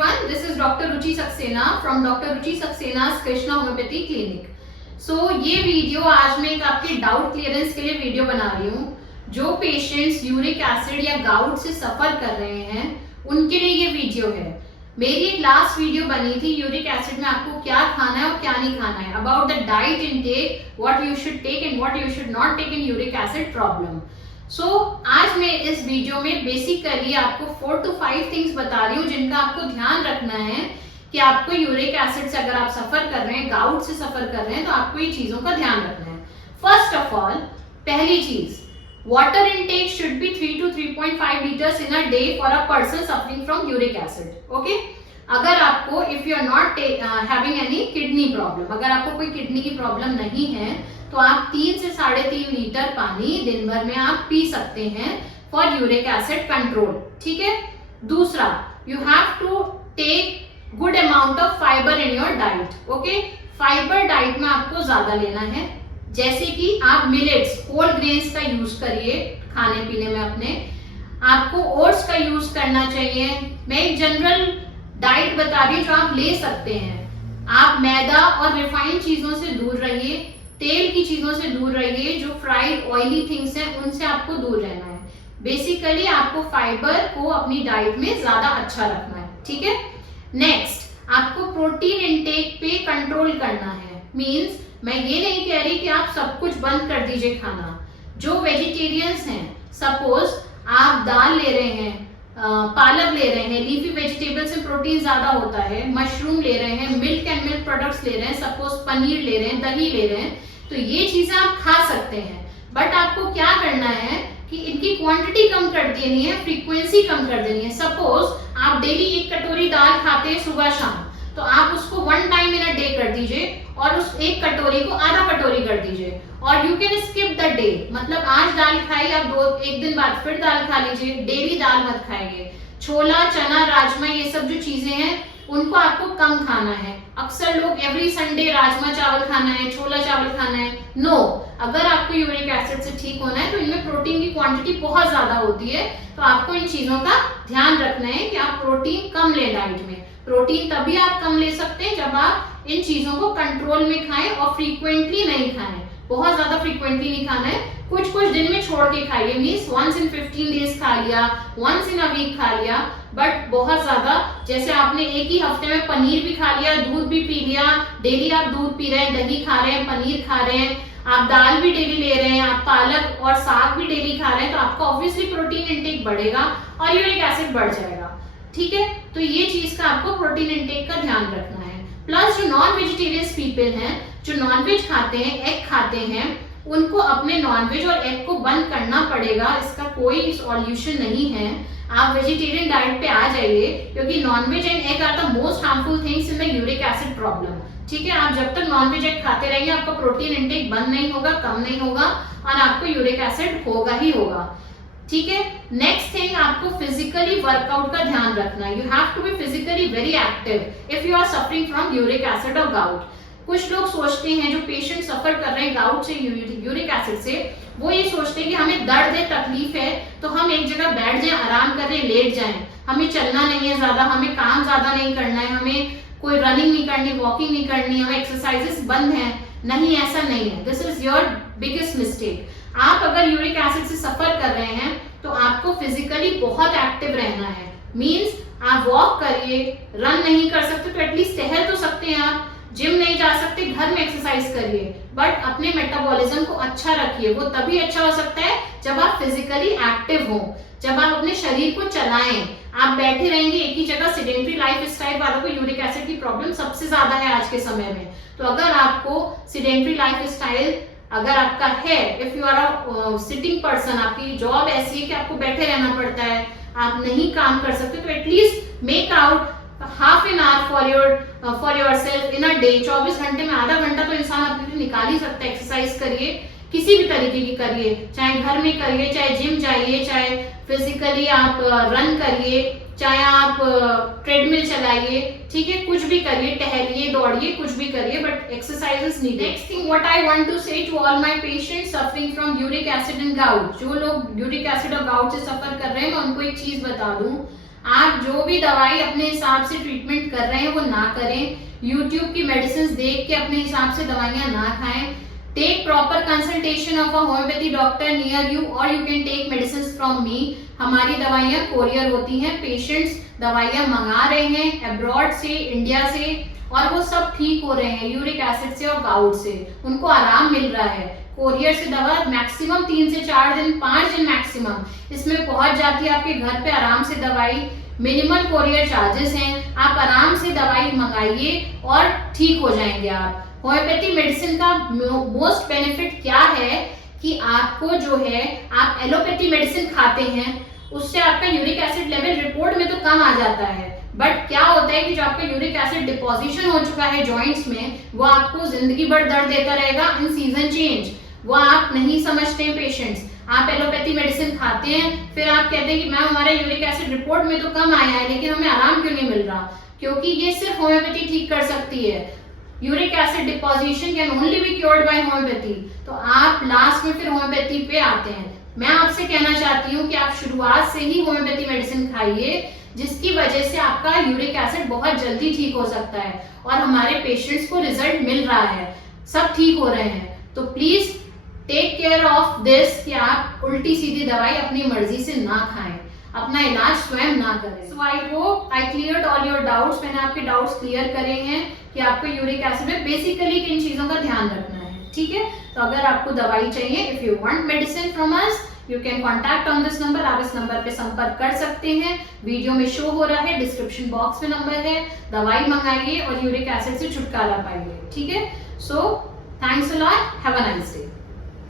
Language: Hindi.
everyone, this is Dr. Ruchi Saxena from Dr. Ruchi Saxena's Krishna Homeopathy Clinic. ये वीडियो आज मैं एक आपके डाउट क्लियरेंस के लिए वीडियो बना रही हूँ। जो पेशेंट्स यूरिक एसिड या गाउट से सफर कर रहे हैं उनके लिए ये वीडियो है। मेरी एक लास्ट वीडियो बनी थी यूरिक एसिड में आपको क्या खाना है और क्या नहीं खाना है, about the diet intake, what you should take and what you should not take in uric acid problem. आज मैं इस वीडियो में बेसिकली आपको 4 to 5 थिंग्स बता रही हूँ जिनका आपको ध्यान रखना है कि आपको यूरिक एसिड से अगर आप सफर कर रहे हैं, गाउट से सफर कर रहे हैं, तो आपको ये चीजों का ध्यान रखना है। फर्स्ट ऑफ ऑल, पहली चीज, water intake should be 3 to 3.5 litres in a day for a person suffering from uric acid. Okay, अगर आपको if you are not having any kidney problem, अगर आपको कोई किडनी की प्रॉब्लम नहीं है तो आप 3 से 3.5 लीटर पानी दिन भर में आप पी सकते हैं फॉर यूरिक एसिड कंट्रोल। ठीक है। दूसरा, you have to take good amount of fibre in your diet. Okay, fibre diet में आपको ज्यादा लेना है, जैसे कि आप मिलेट्स, होल ग्रेन्स का यूज करिए खाने पीने में अपने। आपको ओट्स का यूज करना चाहिए। मैं एक जनरल डाइट बता रही हूँ जो आप ले सकते हैं। आप मैदा और रिफाइंड चीजों से दूर रहिए, तेल की चीजों से दूर रहिए, जो फ्राइड ऑयली थिंग्स हैं उनसे आपको दूर रहना है। बेसिकली आपको फाइबर को अपनी डाइट में ज्यादा अच्छा रखना है। ठीक है। नेक्स्ट, आपको प्रोटीन इनटेक पे कंट्रोल करना है। मींस मैं ये नहीं कह रही कि आप सब कुछ बंद कर दीजिए खाना। जो वेजिटेरियंस हैं, सपोज आप दाल ले रहे हैं, पालक ले रहे हैं, लीफी वेजिटेबल्स में प्रोटीन ज्यादा होता है, मशरूम ले रहे हैं, मिल्क एंड मिल्क प्रोडक्ट्स ले रहे हैं, सपोज पनीर ले रहे हैं, दही ले रहे हैं, तो ये चीजें आप खा सकते हैं। बट आपको क्या करना है कि इनकी क्वांटिटी कम कर देनी है, फ्रीक्वेंसी कम कर देनी है। सपोज आप डेली 1 कटोरी दाल खाते हैं सुबह शाम, तो आप उसको 1 टाइम इन अ डे कर दीजिए और उस 1 कटोरी को आधा कटोरी कर दीजिए। और you can skip the day, मतलब आज दाल खाई, आप 1 दिन बाद फिर दाल खा लीजिए। डेली दाल मत खाएंगे। छोला, चना, राजमा, ये सब जो चीजें हैं उनको आपको कम खाना है। अक्सर लोग एवरी संडे राजमा चावल खाना है, छोला चावल खाना है। नो, अगर आपको यूरिक एसिड से ठीक होना है तो इनमें प्रोटीन की क्वांटिटी बहुत ज्यादा होती है, तो आपको इन चीजों का ध्यान रखना है कि आप प्रोटीन कम लें डाइट में। प्रोटीन तभी आप कम ले सकते हैं जब आप इन चीजों को कंट्रोल में खाएं और फ्रीक्वेंटली नहीं खाएं। बहुत ज्यादा फ्रीक्वेंटली नहीं खाना है, कुछ दिन में छोड़ के खाइए। मीन्स वंस इन 15 डेज खा लिया, वंस इन अ वीक खा लिया, बट बहुत ज्यादा, जैसे आपने एक ही हफ्ते में पनीर भी खा लिया, दूध भी पी लिया, डेली आप दूध पी रहे हैं, दही खा रहे हैं, पनीर खा रहे हैं, आप दाल भी डेली ले रहे हैं, आप पालक और साग भी डेली खा रहे हैं, तो आपका ऑब्वियसली प्रोटीन इंटेक बढ़ेगा और यूरिक एसिड बढ़ जाएगा। ठीक है। तो ये चीज का आपको प्रोटीन इंटेक का ध्यान रखना है। प्लस जो नॉन वेजिटेरियन पीपल हैं, जो नॉनवेज खाते हैं, एग खाते हैं, उनको अपने नॉनवेज और एग को बंद करना पड़ेगा। इसका कोई सॉल्यूशन नहीं है। आप वेजिटेरियन डाइट पे आ जाइए, क्योंकि non veg and egg are the most harmful things in the uric acid problem. ठीक है। आप जब तक नॉनवेज एग खाते रहेंगे, आपका प्रोटीन इंटेक बंद नहीं होगा, कम नहीं होगा, और आपको यूरिक एसिड होगा ही होगा। ठीक है। नेक्स्ट थिंग, आपको फिजिकली वर्कआउट का ध्यान रखना है। You have to be physically very active if you are suffering from uric acid और गाउट। कुछ लोग सोचते हैं, जो पेशेंट सफर कर रहे हैं गाउट से, यूरिक एसिड से, वो ये सोचते हैं कि हमें दर्द है, तकलीफ है, तो हम एक जगह बैठ जाएं, आराम करें, लेट जाएं, हमें चलना नहीं है ज्यादा, हमें काम ज्यादा नहीं करना है, हमें कोई रनिंग नहीं करनी, वॉकिंग नहीं करनी, हमें एक्सरसाइजेस बंद है। नहीं, ऐसा नहीं है। This is your biggest mistake. आप अगर यूरिक एसिड से सफर कर रहे हैं तो आपको फिजिकली बहुत एक्टिव रहना है। मींस आप वॉक करिए, रन नहीं कर सकते तो एटलीस्ट टहल तो सकते हैं आप, जिम नहीं जा सकते, घर में एक्सरसाइज करिए, बट अपने मेटाबॉलिज्म को अच्छा रखिए। वो तभी अच्छा हो सकता है जब आप फिजिकली एक्टिव हो, जब आप अपने शरीर को चलाएं। आप बैठे रहेंगे एक ही जगह, सिडेंटरी लाइफ स्टाइल वालों को यूरिक एसिड की प्रॉब्लम सबसे ज्यादा है आज के समय में। तो अगर आपको सिडेंटरी लाइफ स्टाइल अगर आपका है, if you are a sitting person, आपकी जॉब ऐसी है कि आपको बैठे रहना पड़ता है, आप नहीं काम कर सकते, तो at least make out half an hour for yourself in a day. 24 घंटे में आधा घंटा तो इंसान अपने लिए निकाल ही सकता है। एक्सरसाइज करिए, किसी भी तरीके की करिए, चाहे घर में करिए, चाहे जिम जाइए, चाहे फिजिकली आप रन करिए, चाहे आप ट्रेडमिल चलाइए। ठीक है, कुछ भी करिए, टहलिए, दौड़िए, कुछ भी करिए, but exercise is needed. Next thing what I want to say to all my patients suffering from uric acid and gout, जो लोग यूरिक एसिड और गाउट से सफर कर रहे हैं, मैं उनको एक चीज बता दूं, आप जो भी दवाई अपने हिसाब से ट्रीटमेंट कर रहे हैं वो ना करें। यूट्यूब की मेडिसिन देख के अपने हिसाब से दवाइयां ना खाएं। Take proper consultation of a homeopathy doctor near you और you can take medicine from me. हमारी दवाइयां कोरियर होती हैं, पेशेंट्स दवाइयां मंगा रहे हैं अब्रॉड से, इंडिया से, और वो सब ठीक हो रहे हैं यूरिक एसिड से और गाउट से, उनको आराम मिल रहा है। कोरियर से दवा मैक्सिमम 3 से 4 दिन, 5 दिन मैक्सिमम इसमें पहुंच जाती है आपके घर पे आराम से दवाई। मिनिमल कोरियर चार्जेस हैं, आप आराम से दवाई मंगाइए और ठीक हो जाएंगे आप। होम्योपैथी मेडिसिन का मोस्ट बेनिफिट क्या है कि आपको जो है, आप एलोपैथी मेडिसिन खाते हैं उससे आपका यूरिक एसिड लेवल रिपोर्ट में तो कम आ जाता है, बट क्या होता है कि जो आपका यूरिक एसिड डिपोजिशन हो चुका है जॉइंट्स में, वो आपको जिंदगी भर दर्द देता रहेगा इन सीजन चेंज। वो आप नहीं समझते हैं पेशेंट्स। आप एलोपैथी मेडिसिन खाते हैं, फिर आप कहते हैं कि मैम हमारा यूरिक एसिड रिपोर्ट में तो कम आया है लेकिन हमें आराम क्यों नहीं मिल रहा, क्योंकि ये सिर्फ होम्योपैथी ठीक कर सकती है। Uric acid deposition can only be cured by homeopathy. तो आप लास्ट में फिर होम्योपैथी पे आते हैं। मैं आपसे कहना चाहती हूँ कि आप शुरुआत से ही होम्योपैथी मेडिसिन खाइए, जिसकी वजह से आपका यूरिक एसिड बहुत जल्दी ठीक हो सकता है और हमारे पेशेंट्स को रिजल्ट मिल रहा है, सब ठीक हो रहे हैं। तो please take care of this कि आप उल्टी सीधी दवाई अपनी मर्जी से ना खाएं, अपना इलाज स्वयं ना करें। So I hope I cleared all your doubts. मैंने आपके डाउट्स क्लियर करे हैं कि आपको यूरिक एसिड में बेसिकली किन चीजों का ध्यान रखना है, ठीक है। तो अगर आपको दवाई चाहिए, if you want medicine from us, you can contact on this number. आप इस नंबर पे संपर्क कर सकते हैं, वीडियो में शो हो रहा है, डिस्क्रिप्शन बॉक्स में नंबर है। दवाई मंगाइए और यूरिक एसिड से छुटकारा पाइए, ठीक है। So thanks a lot, have a nice day.